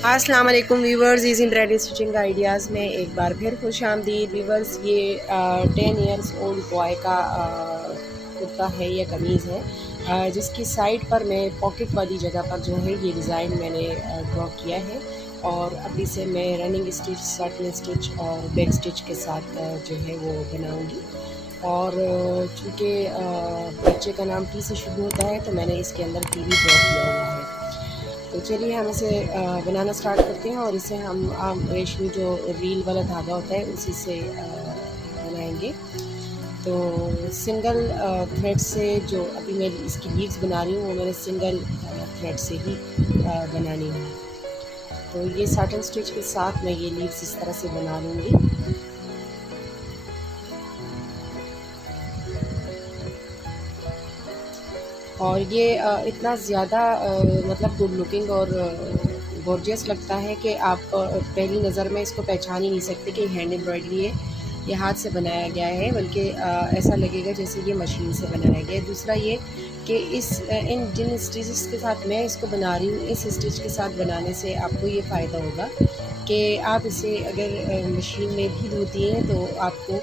अस्सलाम वालेकुम viewers, is embroidery stitching ideas में एक बार फिर खुश आमदीद व्यूवर्स। ये 10 इयर्स ओल्ड बॉय का कुर्ता है या कमीज़ है, जिसकी साइड पर मैं पॉकेट वाली जगह पर जो है ये डिज़ाइन मैंने ड्रॉ किया है। और अभी से मैं रनिंग स्टिच, सर्टन स्टिच और बैक स्टिच के साथ जो है वो बनाऊंगी। और चूँकि बच्चे का नाम टी से शुरू होता है तो मैंने इसके अंदर टी भी ड्रॉ किया हुआ है। तो चलिए हम इसे बनाना स्टार्ट करते हैं और इसे हम रेशमी जो रील वाला धागा होता है उसी से बनाएंगे। तो सिंगल थ्रेड से जो अभी मैं इसकी लीव्स बना रही हूँ वो मैंने सिंगल थ्रेड से ही बनानी है। तो ये साटन स्टिच के साथ मैं ये लीव्स इस तरह से बना लूँगी। और ये इतना ज़्यादा मतलब गुड लुकिंग और गॉर्जियस लगता है कि आप पहली नज़र में इसको पहचान ही नहीं सकते कि हैंड एम्ब्रॉयडरी है, ये हाथ से बनाया गया है, बल्कि ऐसा लगेगा जैसे ये मशीन से बनाया गया है। दूसरा ये कि इन जिन स्टिचेस के साथ मैं इसको बना रही हूँ, इस स्टिच के साथ बनाने से आपको ये फ़ायदा होगा कि आप इसे अगर मशीन में भी धोती हैं तो आपको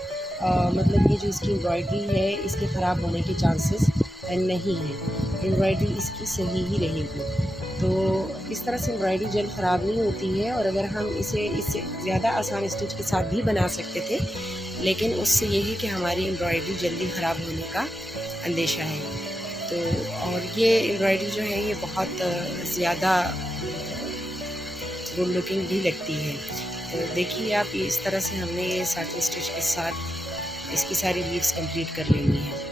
मतलब ये जो इसकी एम्ब्रॉयडरी है इसके ख़राब होने के चांसेस नहीं है। एम्ब्रॉयडरी इसकी सही ही रहेगी। तो इस तरह से एम्ब्रॉयडरी जल्द ख़राब नहीं होती है। और अगर हम इसे इससे ज़्यादा आसान स्टिच के साथ भी बना सकते थे, लेकिन उससे ये है कि हमारी एम्ब्रॉयडरी जल्दी ख़राब होने का अंदेशा है। तो और ये एम्ब्रॉयडरी जो है ये बहुत ज़्यादा गुड लुकिंग भी लगती है। तो देखिए आप, ये इस तरह से हमने ये साटन स्टिच के साथ इसकी सारी लीव्स कंप्लीट कर लेनी है।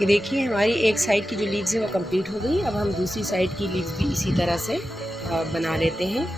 ये देखिए हमारी एक साइड की जो लीव्स है वो कंप्लीट हो गई। अब हम दूसरी साइड की लीव्स भी इसी तरह से बना लेते हैं।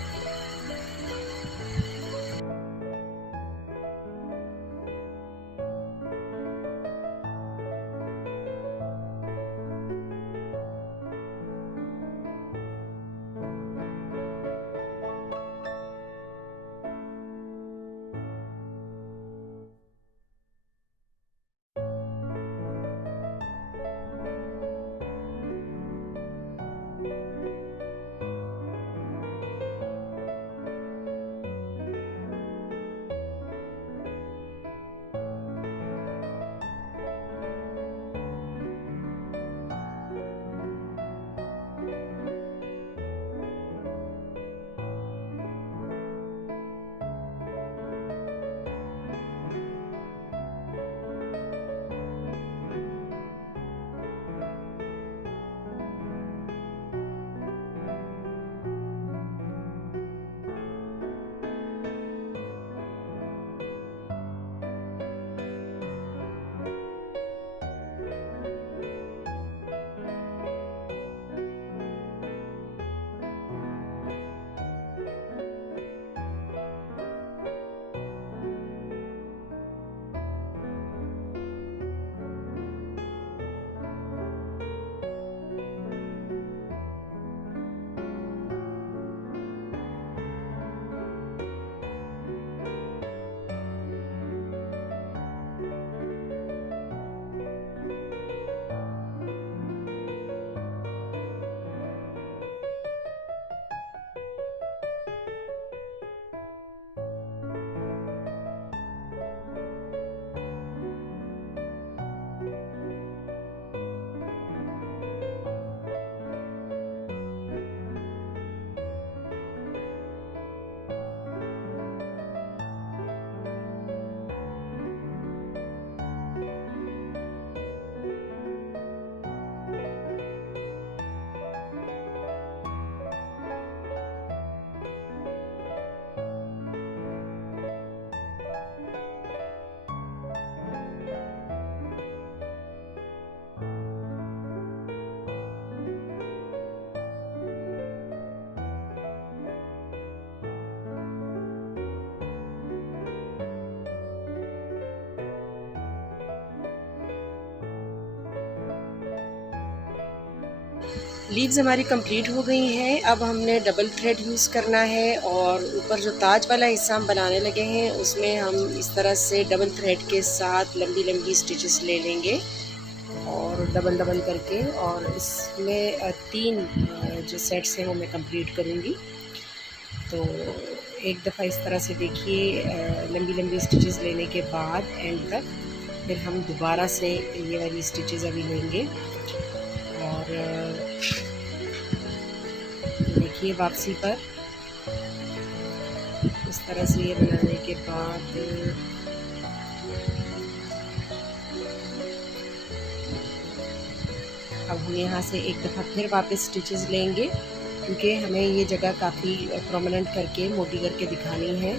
लीव्स हमारी कंप्लीट हो गई हैं। अब हमने डबल थ्रेड यूज़ करना है और ऊपर जो ताज वाला हिस्सा हम बनाने लगे हैं उसमें हम इस तरह से डबल थ्रेड के साथ लंबी लंबी स्टिचेस ले लेंगे और डबल डबल करके, और इसमें 3 जो सेट्स हैं वो मैं कंप्लीट करूँगी। तो एक दफ़ा इस तरह से देखिए लंबी लंबी स्टिचेस लेने के बाद एंड तक फिर हम दोबारा से ये वाली स्टिचेस अभी लेंगे। और देखिए वापसी पर इस तरह से ये बनाने के बाद अब हम यहाँ से एक दफ़ा फिर वापस स्टिचेस लेंगे, क्योंकि हमें ये जगह काफ़ी प्रोमिनेंट करके मोटी करके दिखानी है।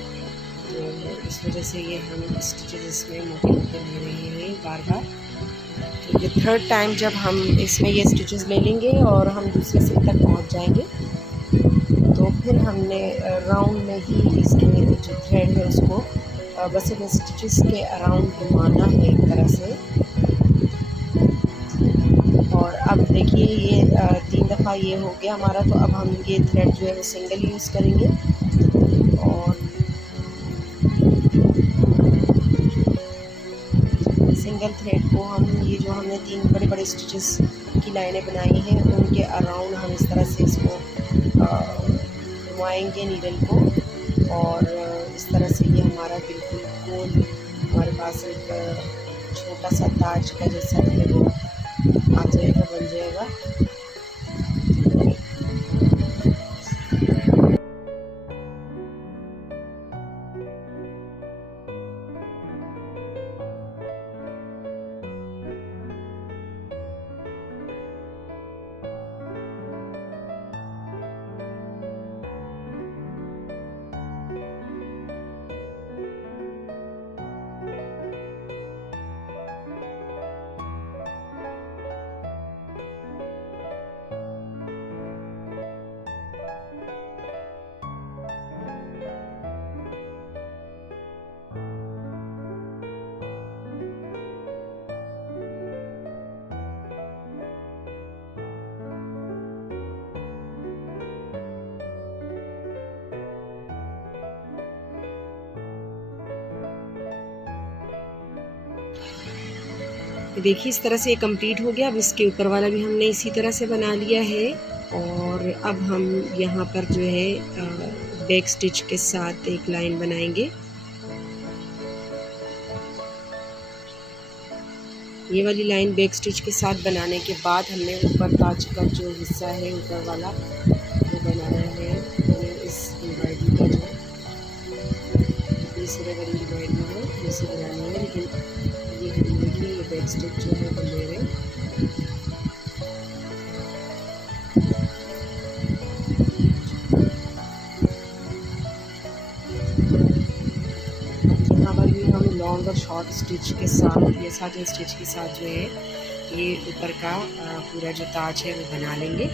तो इस वजह से ये हम स्टिचेस इसमें मोटे मोटे ले रहे हैं बार बार। तो ये थर्ड टाइम जब हम इसमें ये स्टिचेस ले लेंगे और हम दूसरे सिल तक पहुँच जाएंगे, तो फिर हमने राउंड में ही इसके जो थ्रेड है उसको बस इन स्टिचेस के अराउंड घुमाना है एक तरह से। और अब देखिए ये 3 दफ़ा ये हो गया हमारा। तो अब हम ये थ्रेड जो है वो सिंगल यूज़ करेंगे और सिंगल थ्रेड को हम ये जो हमने 3 बड़े बड़े स्टिचेस की लाइनें बनाई हैं उनके अराउंड हम इस तरह से इसको घुमाएंगे नीडल को, और इस तरह से ये हमारा बिल्कुल गोल हमारे पास एक छोटा सा ताज का जैसा है वो आ जाएगा, बन जाएगा। देखिए इस तरह से ये कंप्लीट हो गया। अब इसके ऊपर वाला भी हमने इसी तरह से बना लिया है। और अब हम यहाँ पर जो है बैक स्टिच के साथ एक लाइन बनाएंगे। ये वाली लाइन बैक स्टिच के साथ बनाने के बाद हमने ऊपर ताज का जो हिस्सा है ऊपर वाला वो बनाना है। इस एम्ब्रॉयडरी का जो तीसरे वाली एम्ब्रॉयडरी है इसे बनानी है, लेकिन ये हम देखिए ये बैक स्टिच जो है वो ले रहे हैं। यहाँ पर भी हम लॉन्ग और शॉर्ट स्टिच के साथ ये साटिन स्टिच के साथ जो है ये ऊपर का पूरा जो ताज है वो बना लेंगे।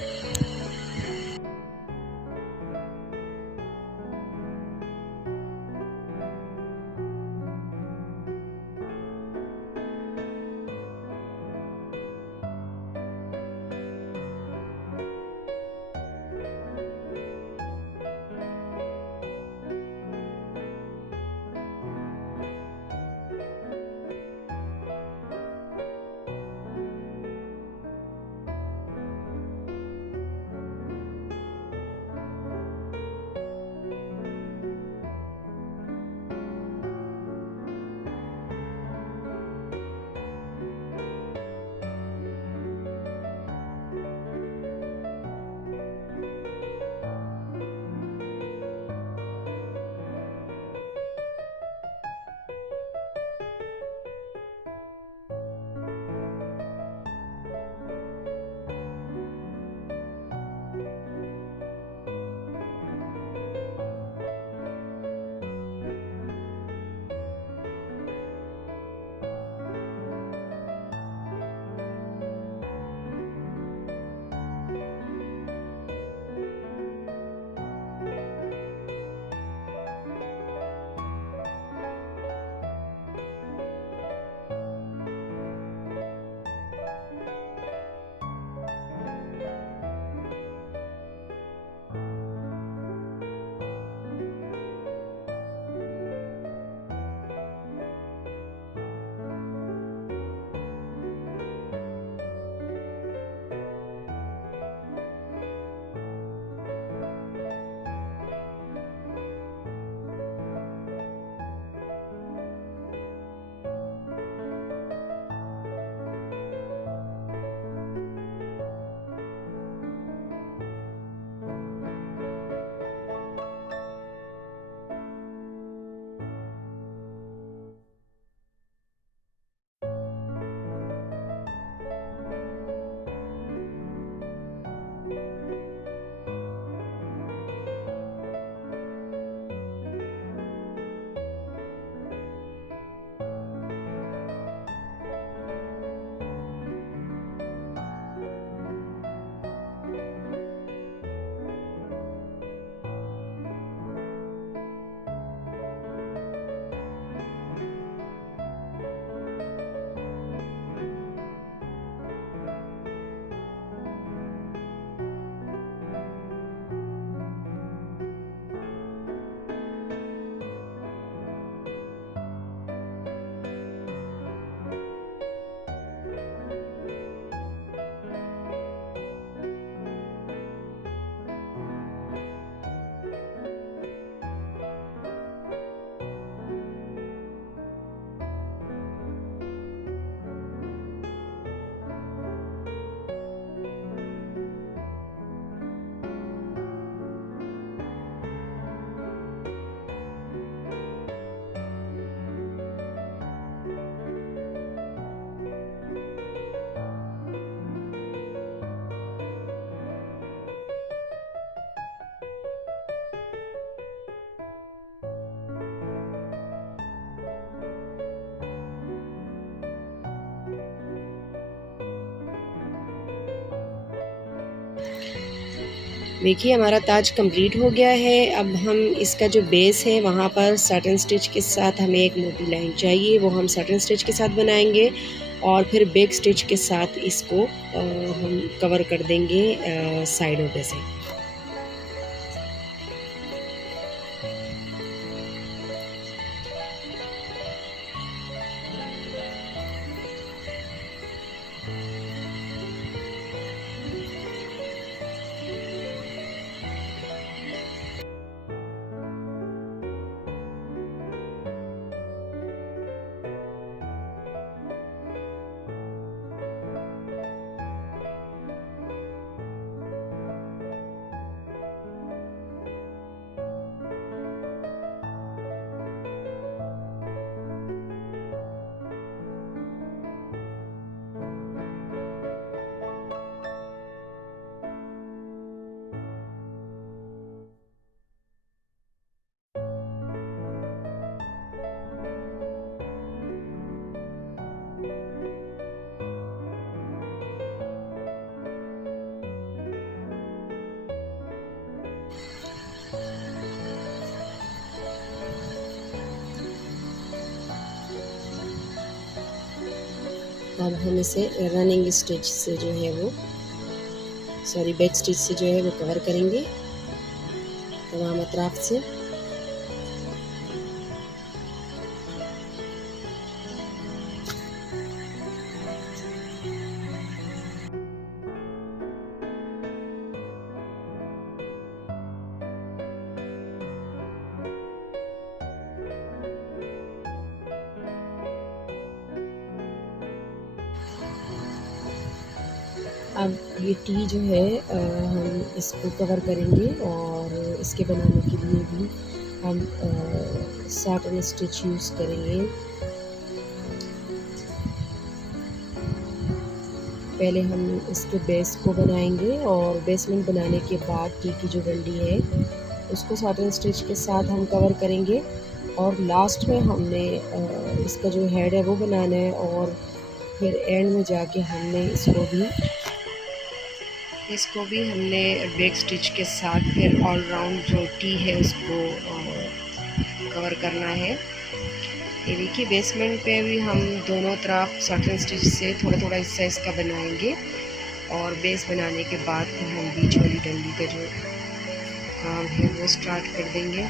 देखिए हमारा ताज कंप्लीट हो गया है। अब हम इसका जो बेस है वहाँ पर सैटिन स्टिच के साथ हमें एक मोटी लाइन चाहिए, वो हम सैटिन स्टिच के साथ बनाएंगे और फिर बैक स्टिच के साथ इसको हम कवर कर देंगे साइडों पे से। अब हम इसे रनिंग स्टिच से जो है वो बैक स्टिच से जो है वो कवर करेंगे तमाम अतराफ से। अब ये टी जो है हम इसको कवर करेंगे और इसके बनाने के लिए भी हम साटन स्टिच यूज़ करेंगे। पहले हम इसके बेस को बनाएंगे और बेसमेंट बनाने के बाद टी की जो डंडी है उसको साटन स्टिच के साथ हम कवर करेंगे और लास्ट में हमने इसका जो हेड है वो बनाना है और फिर एंड में जाके हमने इसको भी हमने बैक स्टिच के साथ फिर ऑल राउंड जो टी है उसको कवर करना है। ये देखिए बेसमेंट पे भी हम दोनों तरफ साटन स्टिच से थोड़ा थोड़ा हिस्सा इसका बनाएंगे और बेस बनाने के बाद फिर हम बीच वाली डंडी का जो काम है वो स्टार्ट कर देंगे।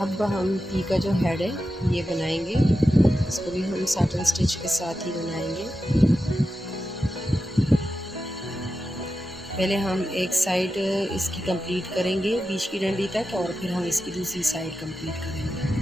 अब हम टी का जो हेड है ये बनाएंगे, इसको भी हम साटन स्टिच के साथ ही बनाएंगे। पहले हम एक साइड इसकी कंप्लीट करेंगे बीच की डंडी तक और फिर हम इसकी दूसरी साइड कंप्लीट करेंगे।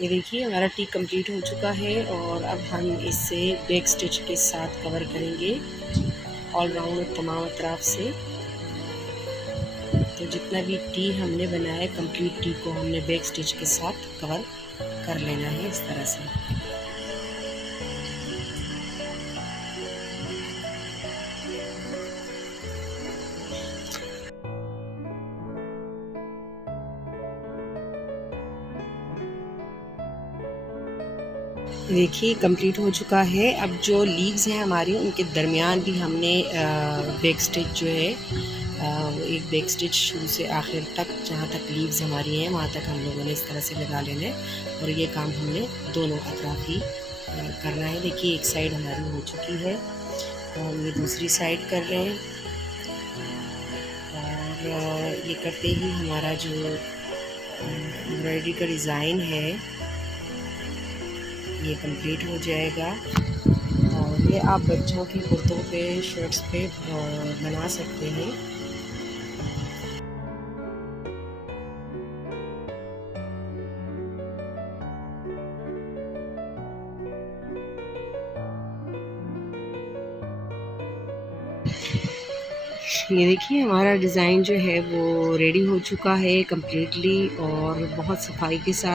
ये देखिए हमारा टी कंप्लीट हो चुका है और अब हम इसे बैक स्टिच के साथ कवर करेंगे ऑल राउंड तमाम अतराफ से। तो जितना भी टी हमने बनाया कंप्लीट टी को हमने बैक स्टिच के साथ कवर कर लेना है इस तरह से। देखिए कंप्लीट हो चुका है। अब जो लीव्स हैं हमारी उनके दरमियान भी हमने बैक स्टिच जो है एक बैक स्टिच शुरू से आखिर तक जहाँ तक लीव्स हमारी हैं वहाँ तक हम लोगों ने इस तरह से लगा लेना है और ये काम हमने दोनों अतराफ ही करना है। देखिए एक साइड हमारी हो चुकी है और ये दूसरी साइड कर रहे हैं और ये करते ही हमारा जो एम्ब्रॉयडरी का डिज़ाइन है ये कंप्लीट हो जाएगा। और ये आप बच्चों की कुर्तों पे शर्ट्स पे बना सकते हैं। ये देखिए हमारा डिज़ाइन जो है वो रेडी हो चुका है कम्प्लीटली और बहुत सफाई के साथ